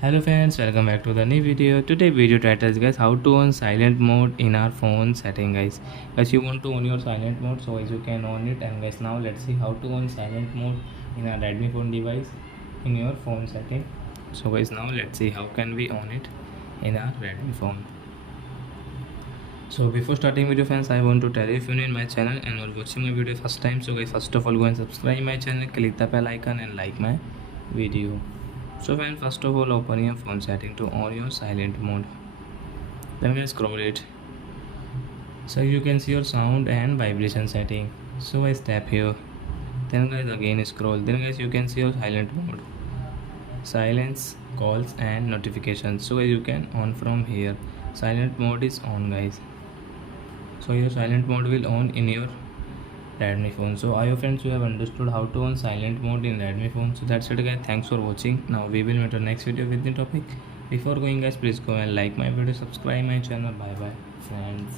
Hello friends, welcome back to the new video. Today video title is guys how to on silent mode in our phone setting guys. Guys you want to on your silent mode, so as you can on it. And guys now let's see how to on silent mode in our Redmi phone device in your phone setting. So guys now let's see how can we on it in our Redmi phone. So before starting video friends, I want to tell you if you're new in my channel and are watching my video first time, so guys first of all go and subscribe my channel, click the bell icon and like my video. So when first of all open your phone setting to on your silent mode, then guys scroll it, so you can see your sound and vibration setting. So I tap here, then guys again scroll, then guys you can see your silent mode, silence, calls and notifications. So guys you can on from here. Silent mode is on guys, so your silent mode will on in your Redmi phone. So I hope friends you have understood how to on silent mode in Redmi phone. So that's it guys, thanks for watching. Now we will meet our next video with the topic. Before going guys, please go and like my video, subscribe my channel. Bye bye friends.